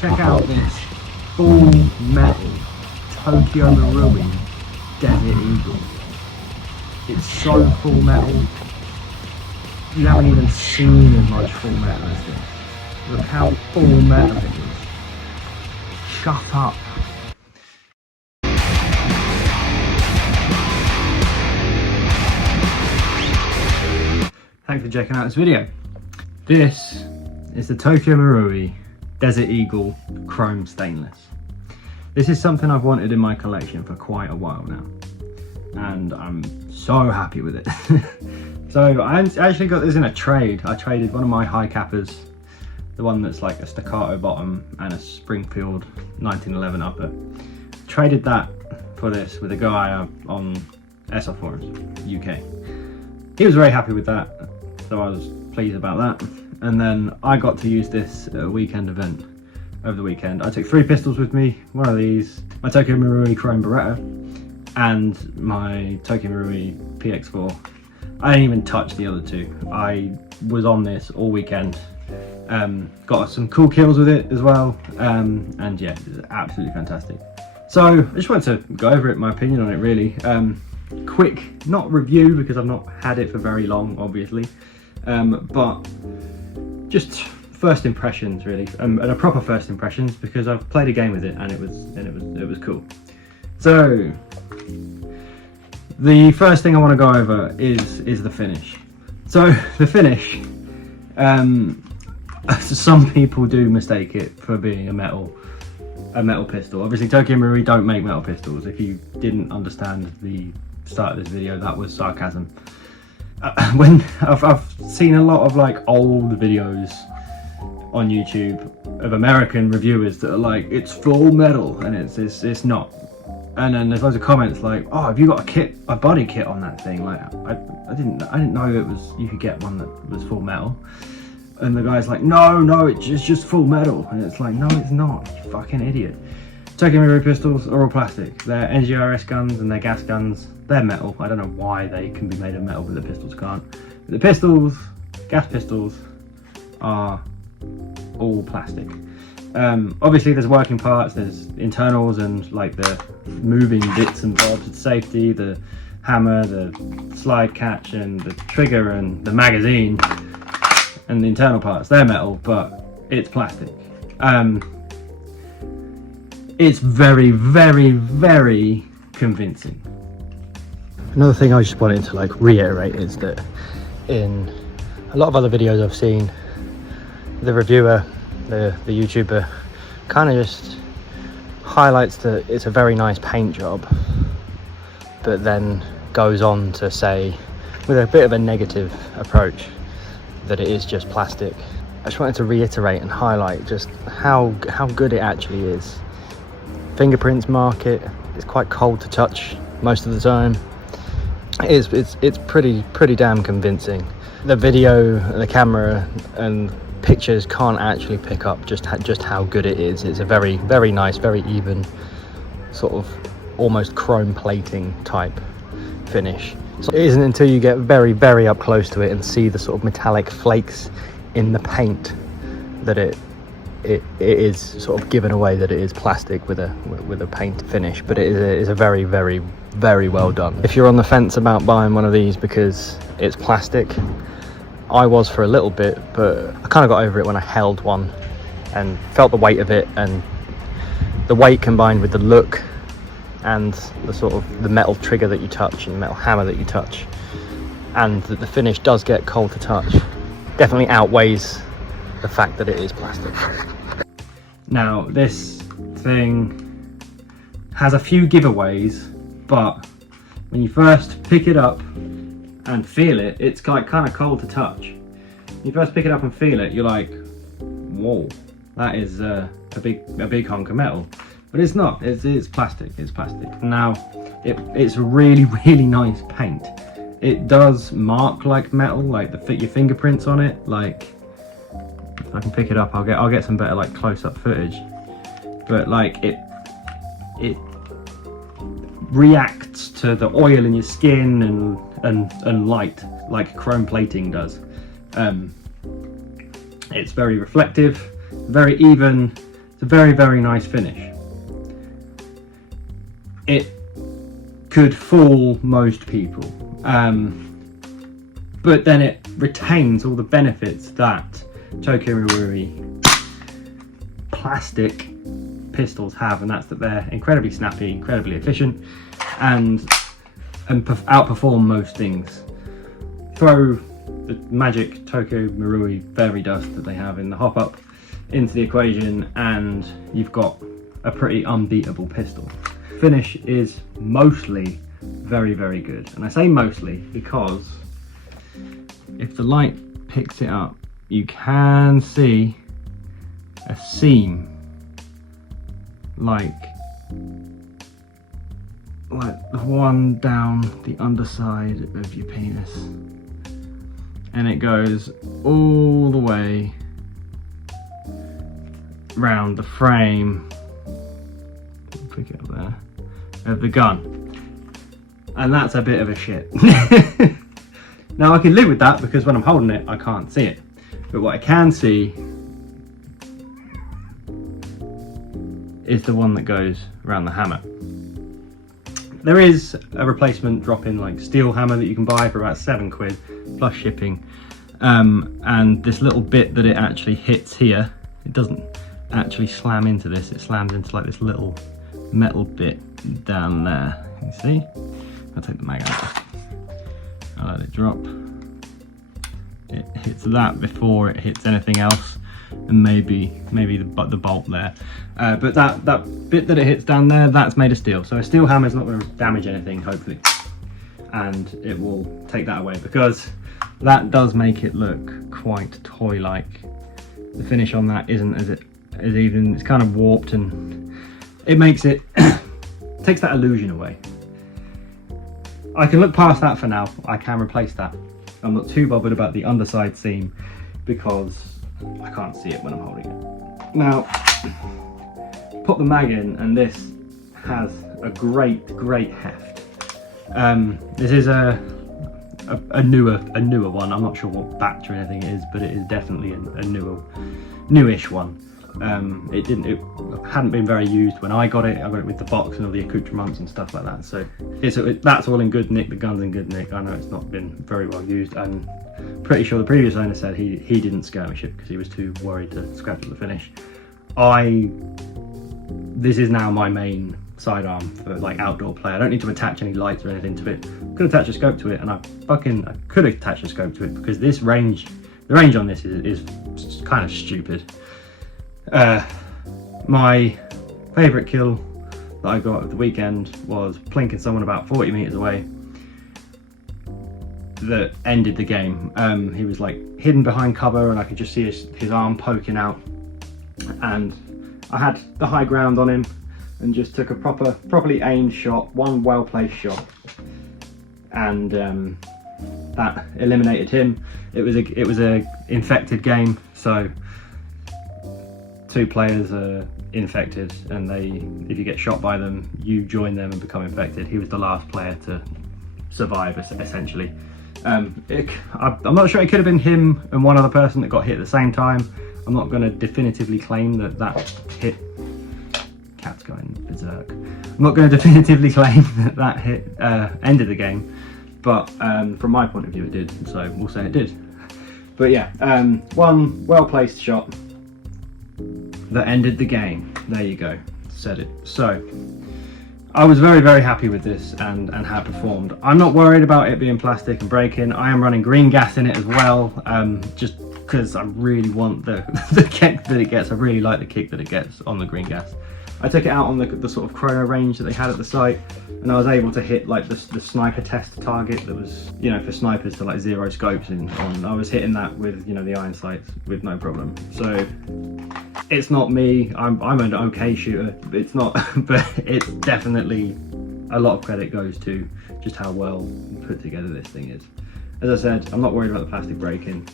check out this full metal Tokyo Marui Desert Eagle. It's so full metal. You haven't even seen as much full metal as this. Look how full metal it is. Shut up. Thanks for checking out this video. This is the Tokyo Marui Desert Eagle Chrome Stainless. This is something I've wanted in my collection for quite a while now, and I'm so happy with it. So I actually got this in a trade. I traded one of my high cappers, the one that's like a staccato bottom and a Springfield 1911 upper. Traded that for this with a guy on Airsoft forums, UK. He was very happy with that, so I was pleased about that. And then I got to use this at a weekend event over the weekend. I took 3 pistols with me, one of these, my Tokyo Marui Chrome Beretta, and my Tokyo Marui PX4. I didn't even touch the other 2. I was on this all weekend. Got some cool kills with it as well, and yeah, it's absolutely fantastic. So I just wanted to go over it, my opinion on it really. Quick, not review because I've not had it for very long, obviously, but just first impressions really, and a proper first impressions because I've played a game with it and it was cool. So the first thing I want to go over is the finish. So the finish, some people do mistake it for being a metal pistol. Obviously Tokyo Marui don't make metal pistols. If you didn't understand the start of this video, that was sarcasm. When I've seen a lot of like old videos on YouTube of American reviewers that are like, it's full metal, and it's not. And then there's loads of comments like, oh, have you got a body kit on that thing? Like, I didn't know it was, you could get one that was full metal. And the guy's like, no, it's just full metal. And it's like, no, it's not, you fucking idiot. Tokyo Marui pistols are all plastic. They're NGRS guns and they're gas guns. They're metal. I don't know why they can be made of metal, but the pistols can't. But the pistols, gas pistols, are all plastic. Obviously there's working parts, there's internals and like the moving bits and bobs of safety, the hammer, the slide catch and the trigger and the magazine, and the internal parts, they're metal, but it's plastic. It's very, very, very convincing. Another thing I just wanted to like reiterate is that in a lot of other videos I've seen, the reviewer, the YouTuber, kind of just highlights that it's a very nice paint job, but then goes on to say, with a bit of a negative approach, that it is just plastic. I just wanted to reiterate and highlight just how good it actually is. Fingerprints mark it. It's quite cold to touch most of the time. It's pretty damn convincing. The video, the camera, and pictures can't actually pick up just how good it is. It's a very, very nice, very even, sort of almost chrome plating type finish. So it isn't until you get very, very up close to it and see the sort of metallic flakes in the paint that it is sort of given away that it is plastic with a paint finish. But it is a very, very, very well done. If you're on the fence about buying one of these because it's plastic, I was for a little bit, but I kind of got over it when I held one and felt the weight of it, and the weight combined with the look and the sort of the metal trigger that you touch and the metal hammer that you touch, and that the finish does get cold to touch, definitely outweighs the fact that it is plastic. Now this thing has a few giveaways, but when you first pick it up and feel it, it's like kind of cold to touch. When you first pick it up and feel it, you're like, whoa, that is a big hunk of metal. But it's not, it's plastic, it's plastic. Now, it's really, really nice paint. It does mark like metal, like your fingerprints on it. Like, if I can pick it up, I'll get some better like close-up footage. But like it reacts to the oil in your skin and light like chrome plating does. It's very reflective, very even, It's a very, very nice finish. It could fool most people, but then it retains all the benefits that Tokyo Marui plastic pistols have, and that's that they're incredibly snappy, incredibly efficient, and outperform most things. Throw the magic Tokyo Marui fairy dust that they have in the hop-up into the equation, and you've got a pretty unbeatable pistol. Finish is mostly very, very good, and I say mostly because if the light picks it up, you can see a seam like the one down the underside of your penis, and it goes all the way round the frame, pick it up there, of the gun, and that's a bit of a shit. Now I can live with that because when I'm holding it I can't see it, but what I can see is the one that goes around the hammer. There is a replacement drop-in like steel hammer that you can buy for about £7 plus shipping, and this little bit that it actually hits here, it doesn't actually slam into this, it slams into like this little metal bit down there. Can you see? I'll take the mag out, I'll let it drop. It hits that before it hits anything else, and maybe the bolt there, but that bit that it hits down there, that's made of steel, so a steel hammer is not going to damage anything, hopefully, and it will take that away, because that does make it look quite toy-like. The finish on that isn't as even, it's kind of warped, and it makes it takes that illusion away. I can look past that for now. I can replace that. I'm not too bothered about the underside seam because I can't see it when I'm holding it. Now, put the mag in, and this has a great heft. This is a newer one. I'm not sure what batch or anything it is, but it is definitely a newish one. It hadn't been very used when I got it. I got it with the box and all the accoutrements and stuff like that. So that's all in good nick. The gun's in good nick. I know it's not been very well used. I'm pretty sure the previous owner said he didn't skirmish it because he was too worried to scratch at the finish. This is now my main sidearm for like outdoor play. I don't need to attach any lights or anything to it. Could attach a scope to it, and I could attach a scope to it, because the range on this is kind of stupid. My favourite kill that I got at the weekend was plinking someone about 40 metres away that ended the game. He was like hidden behind cover, and I could just see his arm poking out, and I had the high ground on him and just took a properly aimed shot, one well placed shot, and that eliminated him. It was a infected game, so 2 players are infected, and if you get shot by them, you join them and become infected. He was the last player to survive, essentially. I'm not sure, it could have been him and one other person that got hit at the same time. I'm not going to definitively claim that hit. Cat's going berserk. I'm not going to definitively claim that hit ended the game, but from my point of view it did, so we'll say it did. But yeah, one well placed shot that ended the game. There you go, said it. So I was very, very happy with this and how it performed. I'm not worried about it being plastic and breaking. I am running green gas in it as well, just because I really want the kick that it gets. I really like the kick that it gets on the green gas. I took it out on the sort of chrono range that they had at the site, and I was able to hit like the sniper test target that was, you know, for snipers to like 0 scopes, and I was hitting that with, you know, the iron sights with no problem. So it's not me, I'm an okay shooter, it's not, but it's definitely, a lot of credit goes to just how well put together this thing is. As I said, I'm not worried about the plastic breaking.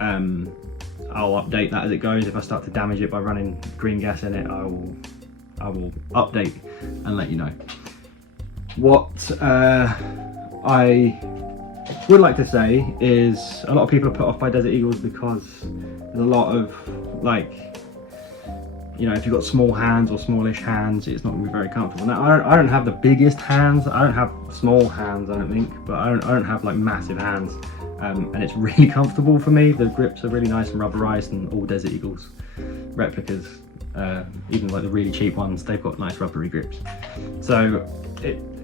I'll update that as it goes. If I start to damage it by running green gas in it, I will update and let you know. What I would like to say is, a lot of people are put off by Desert Eagles because there's a lot of like you know, if you've got small hands or smallish hands, it's not going to be very comfortable. Now, I don't have the biggest hands. I don't have small hands, I don't think, but I don't have like massive hands. And it's really comfortable for me. The grips are really nice and rubberized, and all Desert Eagles replicas, even like the really cheap ones, they've got nice rubbery grips. So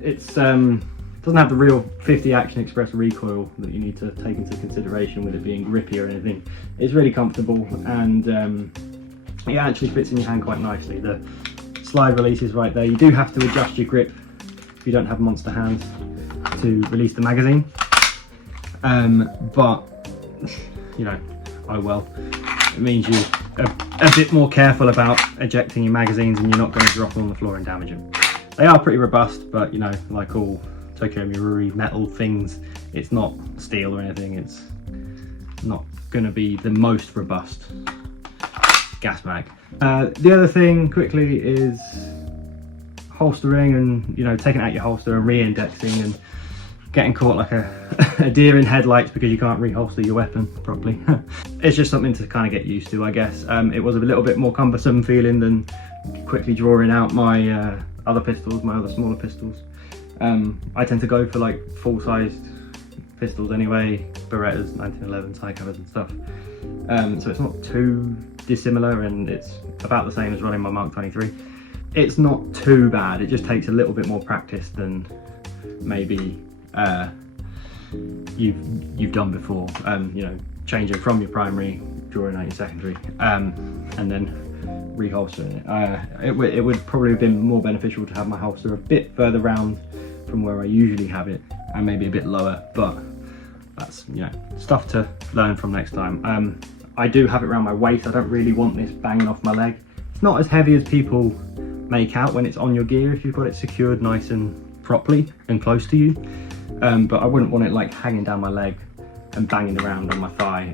it's doesn't have the real 50 Action Express recoil that you need to take into consideration with it being grippy or anything. It's really comfortable, and it actually fits in your hand quite nicely. The slide release is right there. You do have to adjust your grip if you don't have monster hands to release the magazine, but you know, oh well. It means you're a bit more careful about ejecting your magazines, and you're not going to drop them on the floor and damage them. They are pretty robust, but you know, like all Tokyo Marui metal things, it's not steel or anything. It's not going to be the most robust gas mag. The other thing quickly is holstering, and you know, taking out your holster and re-indexing and getting caught like a deer in headlights because you can't reholster your weapon properly. It's just something to kind of get used to, I guess. It was a little bit more cumbersome feeling than quickly drawing out my other pistols, my other smaller pistols. I tend to go for like full-sized pistols anyway, Berettas, 1911s, high covers and stuff. So it's not too dissimilar, and it's about the same as running my Mark 23. It's not too bad. It just takes a little bit more practice than maybe you've done before. You know, changing from your primary, drawing out your secondary, and then reholstering it. It would probably have been more beneficial to have my holster a bit further round from where I usually have it, and maybe a bit lower, but that's, you know, stuff to learn from next time. I do have it around my waist. I don't really want this banging off my leg. It's not as heavy as people make out when it's on your gear if you've got it secured nice and properly and close to you, but I wouldn't want it like hanging down my leg and banging around on my thigh.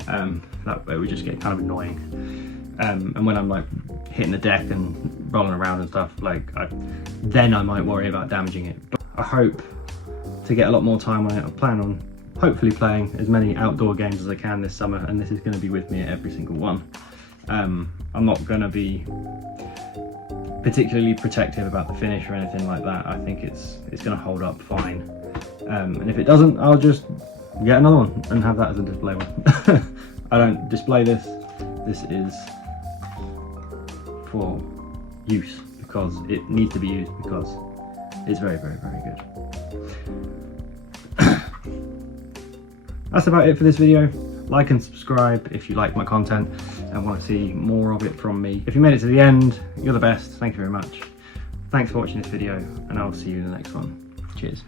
That way it would just get kind of annoying, and when I'm like hitting the deck and rolling around and stuff, like then I might worry about damaging it. But I hope to get a lot more time on it. I plan on hopefully playing as many outdoor games as I can this summer, and this is going to be with me at every single one. I'm not going to be particularly protective about the finish or anything like that. I think it's going to hold up fine, and if it doesn't, I'll just get another one and have that as a display one. I don't display this. This is for use because it needs to be used, because it's very, very, very good. That's about it for this video. Like and subscribe if you like my content and want to see more of it from me. If you made it to the end, you're the best. Thank you very much. Thanks for watching this video, and I'll see you in the next one. Cheers.